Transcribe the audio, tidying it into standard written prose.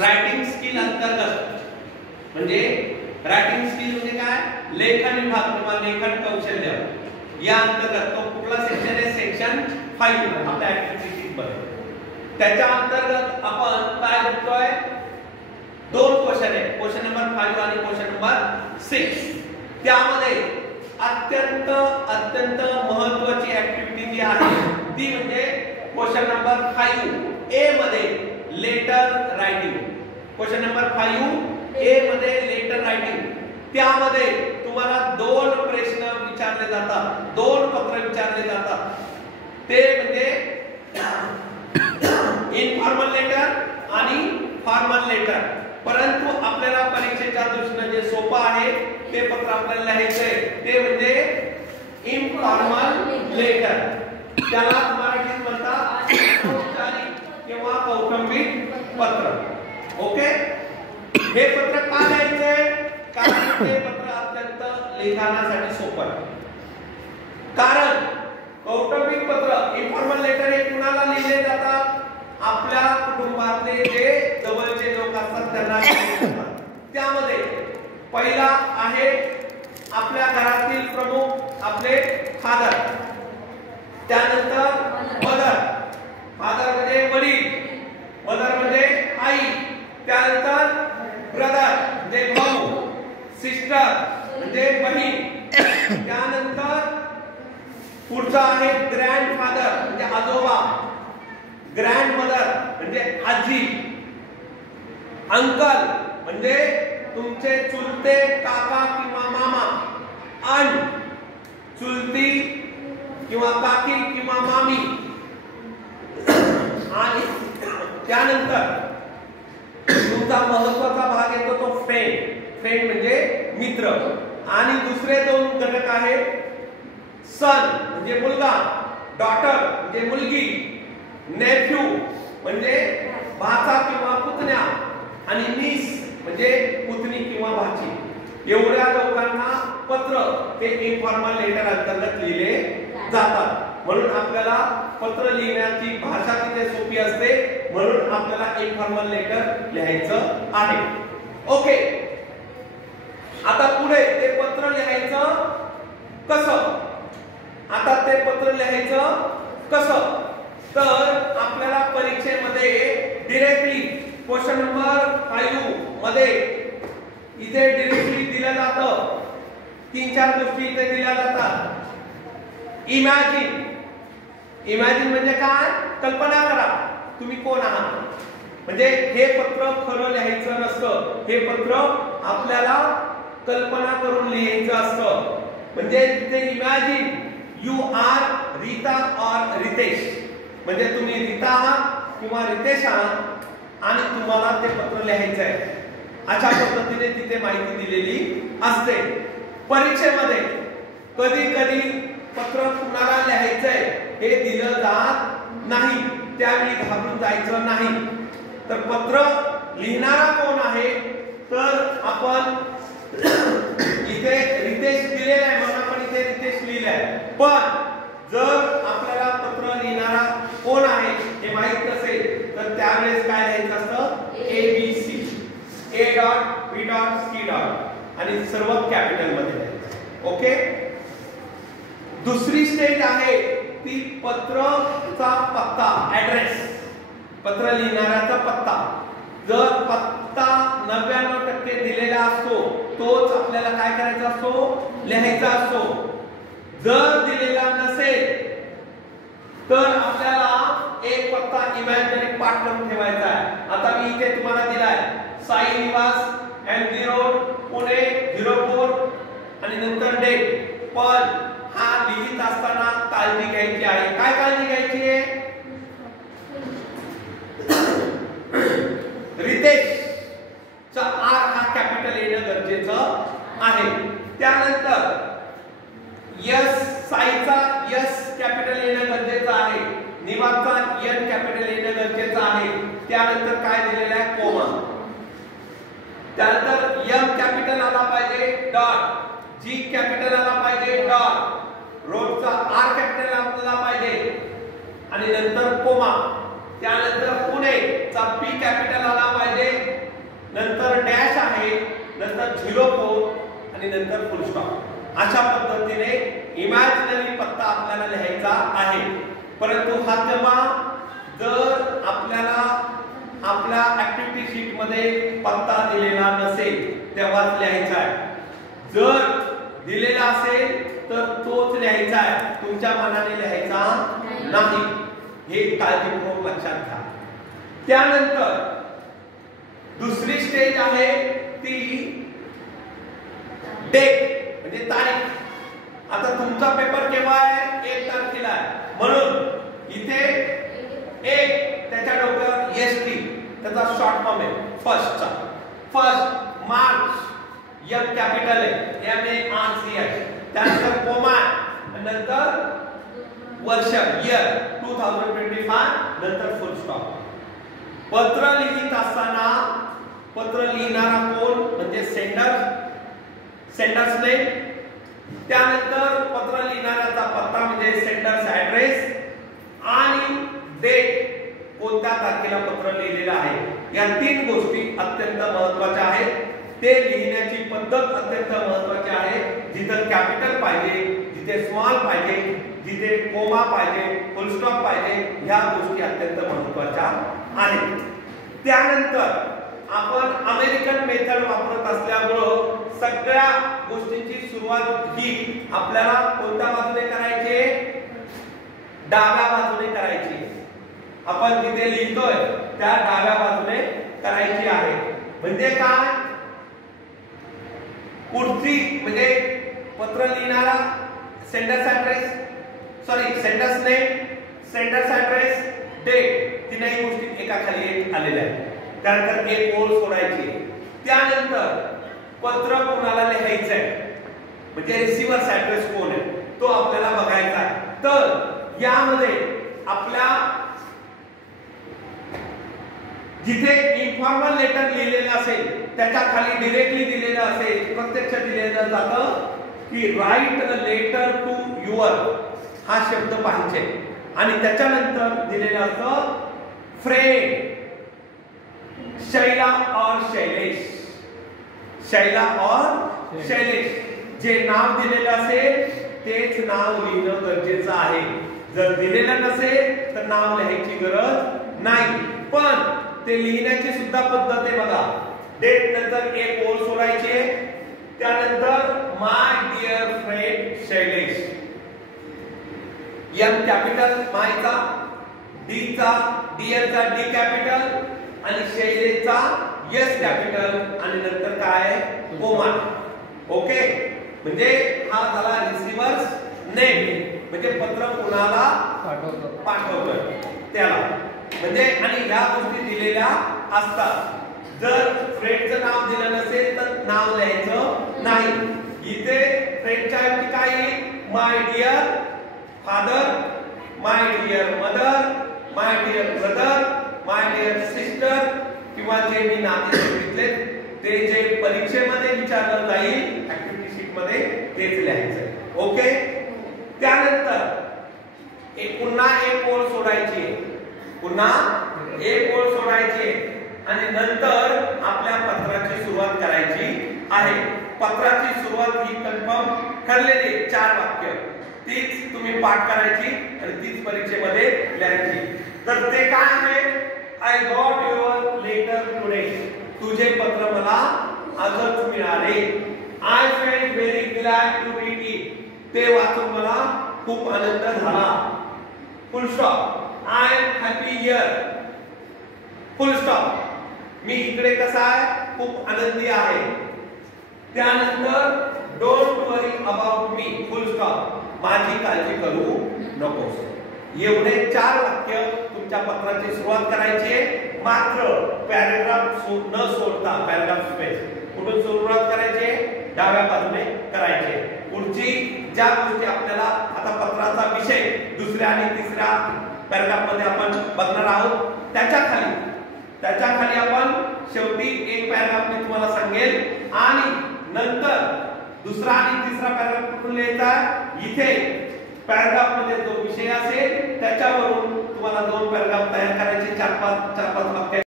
Writing skill अंतर्गत, म्हणजे writing skill म्हणजे काय, लेखन विभाग किंवा लेखन कौशल्य या अंतर्गत तो कुठला सेक्शन आहे, सेक्शन 5 आपल्या ऍक्टिव्हिटीज मध्ये. त्याच्या अंतर्गत आपण काय बघतोय, 2 क्वेश्चन आहे, क्वेश्चन नंबर 5 आणि क्वेश्चन नंबर 6. त्यामध्ये अत्यंत महत्त्वाची ऍक्टिव्हिटी जी आहे ती म्हणजे क्वेश्चन नंबर 5 ए मध्ये लेटर रायटिंग. क्वेश्चन नंबर 5 ए मध्ये लेटर रायटिंग. त्यामध्ये तुम्हाला 2 प्रश्न विचारले जातात, 2 पत्र विचारले जातात. ते म्हणजे इनफॉर्मल लेटर आणि फॉर्मल लेटर. परंतु आपल्याला परीक्षेच्या दृष्टीने जे सोपं आहे ते पत्र आपल्याला लिहायचंय ते म्हणजे इनफॉर्मल लेटर. त्याला मराठीत म्हणतात औपचारिक किंवा कौटुंबिक पत्र. ओके, हे पत्र का लिहायचंय, कारण हे पत्र अत्यंत लिखाणासाठी सोपं आहे. कारण कौटुंबिक पत्र इनफॉर्मल लेटर हे कुणाला लिहिले जातात, आपल्या कुटुंबातले जे जवळचे लोक असतात त्यांना लिहिले जातात. त्यामध्ये पहिला आहे आपल्या घरातील प्रमुख आपले फादर, त्यानंतर मदर, फादर म्हणजे वडील, मदर म्हणजे आई, त्यानंतर ब्रदर म्हणजे भाऊ, सिस्टर म्हणजे बहीण, त्यानंतर पुढचा आहे ग्रँडफादर म्हणजे आजोबा, ग्रँडमदर म्हणजे आजी, अंकल म्हणजे तुमचे चुलते काका किंवा मामा, आणि चुलती किंवा काकी किंवा मामी, आणि त्यानंतर तुमचा महत्त्वाचा भाग येतो तो फ्रेंड. फ्रेंड म्हणजे मित्र. आणि दुसरे 2 घटक आहेत, सन म्हणजे मुलगा, डॉटर म्हणजे मुलगी, नेफ्यू म्हणजे भाचा किंवा पुतण्या, आणि नीस म्हणजे पुतणी किंवा भाची. एवढ्या लोकांना पत्र हे इनफॉर्मल लेटर अंतर्गत लिहिले जातात. म्हणून आपल्याला पत्र लिहिण्याची भाषा तिथे सोपी असते, म्हणून आपल्याला इनफॉर्मल लेटर लिहायचं आहे. ओके, आता पुढे ते पत्र लिहायचं कसं, आता ते पत्र लिहायचं कसं, तर आपल्याला परीक्षेमध्ये डायरेक्टली क्वेश्चन नंबर 5 मध्ये इथे डायरेक्टली दिलं जातं. 3-4 गोष्टी इथे दिल्या जातात. इमॅजिन, इमॅजिन म्हणजे काय, कल्पना करा तुम्ही कोण आहात. म्हणजे हे पत्र खरं लिहायचं नसतं, हे पत्र आपल्याला कल्पना करून लिहायचं असतं. म्हणजे तिथे इमॅजिन यू आर रीता और रितेश, म्हणजे तुम्ही रीता आहात किंवा रितेश आहात आणि तुम्हाला ते पत्र लिहायचं आहे. अशा पद्धतीने तिथे माहिती दिलेली असते. परीक्षेमध्ये कधी कधी पत्र कुणाला लिहायचंय हे दिलं जात नाही, त्यावेळी घाबरून जायचं नाही. तर पत्र लिहिणारा कोण आहे, तर आपण इथे रितेश दिलेला आहे म्हणून आपण इथे रितेश लिहिलंय. पण जर आपल्याला पत्र लिहिणारा कोण आहे हे माहित नसेल तर त्यावेळेस काय लिहायचं असतं, ABC, A dot B dot C dot, आणि सर्व कॅपिटल मध्ये लिहायचं. ओके, दुसरी स्टेज आहे ती पत्रचा पत्ता, ऍड्रेस, पत्र लिहिणाऱ्याचा पत्ता. जर पत्ता 99% दिलेला असतो तोच आपल्याला काय करायचा असतो, लिहायचा असतो. जर दिलेला नसेल तर आपल्याला एक पत्ता इमॅजिनरी पार्ट करून ठेवायचा आहे. आता मी इथे तुम्हाला दिलाय साई निवास, MG रोड, पुणे 04 आणि नंतर डेट. पण हा लिहित असताना काळजी घ्यायची आहे. काय काळजी घ्यायची आहे, रितेश चा आर हा कॅपिटल येणं गरजेचं आहे. त्यानंतर यस, साईचा यस कॅपिटल येणं गरजेचं आहे, निवासचा एन कॅपिटल येणं गरजेचं आहे. त्यानंतर काय दिलेलं आहे, कोमा. त्यानंतर एम कॅपिटल आला पाहिजे, डॉट, जी कॅपिटल आला पाहिजे, डॉट, रोडचा आर कॅपिटल आला पाहिजे आणि नंतर कोमा. त्यानंतर पुणे चा पी कॅपिटल आला पाहिजे, नंतर डॅश आहे, नंतर 0 कोड आणि नंतर फुल स्टॉप। अशा पद्धतीने इमॅजिनरी पत्ता आपल्याला लिहायचा आहे। परंतु हा तेव्हा जर आपल्याला आपल्या ऍक्टिव्हिटी शीट मध्ये पत्ता दिलेला नसेल तेव्हाच लिहायचा आहे। जर दिलेला असेल तर तोच लिहायचा आहे, तुमच्या मनाने लिहायचा नाही, हे काळजीपूर्वक लक्षात घ्या। त्यानंतर दुसरी स्टेज आहे ती डेट म्हणजे तारीख। आता तुमचा पेपर केव्हा आहे? 1 तारखेला आहे, म्हणून इथे 1 त्याच्या डोक्यावर ST त्याचा शॉर्ट फॉर्म आहे फर्स्टचा, फर्स्ट मार्च M कॅपिटल आहे MARC आहे, त्यानंतर कोमा नंतर वर्ष इयर 2025 नंतर फुल स्टॉप। पत्र लिहित असताना पत्र लिहिणारा कोण म्हणजे सेंडर्स नेम, त्यानंतर पत्र लिहिणाऱ्याचा पत्ता म्हणजे सेंडर्स ऍड्रेस आणि डेट कोणत्या तारखेला पत्र लिहिलेलं आहे। या 3 गोष्टी अत्यंत महत्त्वाच्या आहेत। ते लिहिण्याची पद्धत अत्यंत महत्त्वाची आहे। जिथे कॅपिटल पाहिजे, जिथे स्मॉल पाहिजे, जिथे कोमा पाहिजे, फुल स्टॉप पाहिजे, ह्या गोष्टी अत्यंत महत्त्वाच्या आहेत। त्यानंतर आपण अमेरिकन मेथड वापरत असल्यामुळे सगळ्या गोष्टींची सुरुवात ही आपल्याला कोणत्या बाजूने करायची? डाव्या बाजूने करायची। आपण जिथे लिहितोय त्या डाव्या बाजूने करायची आहे। म्हणजे काय? पुढची म्हणजे पत्र लिहिणारा sender's name, sender's address, date, तीनही गोष्टी एका खाली एक आलेल्या आहेत। त्यानंतर एक ओळ सोडायची। त्यानंतर पत्र कोणाला लिहायचं आहे म्हणजे रिसिव्हर्स ऍड्रेस कोण आहे तो आपल्याला बघायचा आहे। तर यामध्ये आपल्या जिथे इन्फॉर्मल लेटर लिहिलेलं असेल त्याच्या खाली डायरेक्टली दिलेलं असेल, प्रत्यक्ष दिलेलं जातं की write a letter to your हा शब्द पाहिजे आणि त्याच्यानंतर दिलेलं असतं फ्रेंड शैला और शैलेश, शैला और शैलेश। जे नाव दिलेलं असेल तेच नाव लिहिणं गरजेचं आहे। जर दिलेलं नसेल तर नाव लिहायची गरज नाही, पण ते लिहिण्याची सुद्धा पद्धत आहे बघा। डेट नंतर एक ओळ सोडायची आहे, त्यानंतर my dear friend Shailesh, M capital मायचा, D चा डिअर चा D कॅपिटल आणि शैलेशचा S कॅपिटल आणि नंतर काय कोमा। ओके, म्हणजे हा झाला रिसिव्हर्स नेम म्हणजे पत्र कुणाला पाठवतोय त्याला, म्हणजे आणि ह्या गोष्टी दिलेल्या असतात। जर फ्रेंडचं नाव दिलं नसेल तर नाव लिहायचं नाही। इथे फ्रेंडच्या ऐवजी काय येईल? My dear father, my dear mother, my dear brother, my dear sister किंवा जे मी नाते सांगितले ते जे परीक्षेमध्ये विचारलं जाईल ऍक्टिव्हिटी शीट मध्ये तेच लिहायचं। ओके, त्यानंतर पुन्हा एक ओळ सोडायची, पुन्हा एक ओळ सोडायची आणि नंतर आपल्या पत्राची सुरुवात करायची आहे। पत्राची सुरुवात ही कन्फर्म ठरलेली 4 वाक्य, तीच तुम्ही पाठ करायची आणि तीच परीक्षेमध्ये लिहायची। तर ते काय आहे? I got your letter today, तुझे पत्र मला आजच मिळाले। I felt very glad to read it, ते वाचून मला खूप आनंद झाला। Full stop. I am happy here, full stop. मी इकडे कसा आहे? खूप आनंदी आहे। त्यानंतर don't worry about me, full stop, माझी काळजी करू नकोस। एवढे 4 वाक्य तुमच्या पत्राची सुरुवात करायची आहे। मात्र पॅराग्राफ न सोडता पॅराग्राफ स्पेस कुठून सुरुवात करायची? डाव्या बाजूने करायची। पुढची ज्या गोष्टी आपल्याला आता पत्राचा विषय दुसऱ्या आणि तिसऱ्या पॅराग्राफ मध्ये आपण बघणार आहोत, त्याच्या खाली आपण शेवटी एक पॅराग्राफ मी तुम्हाला सांगेल आणि नंतर दुसरा आणि तिसरा पॅराग्राफ कुठून लिहायचा? इथे पॅराग्राफ मध्ये जो विषय असेल त्याच्यावरून तुम्हाला 2 पॅराग्राफ तयार करायचे, 4-5 वाक्य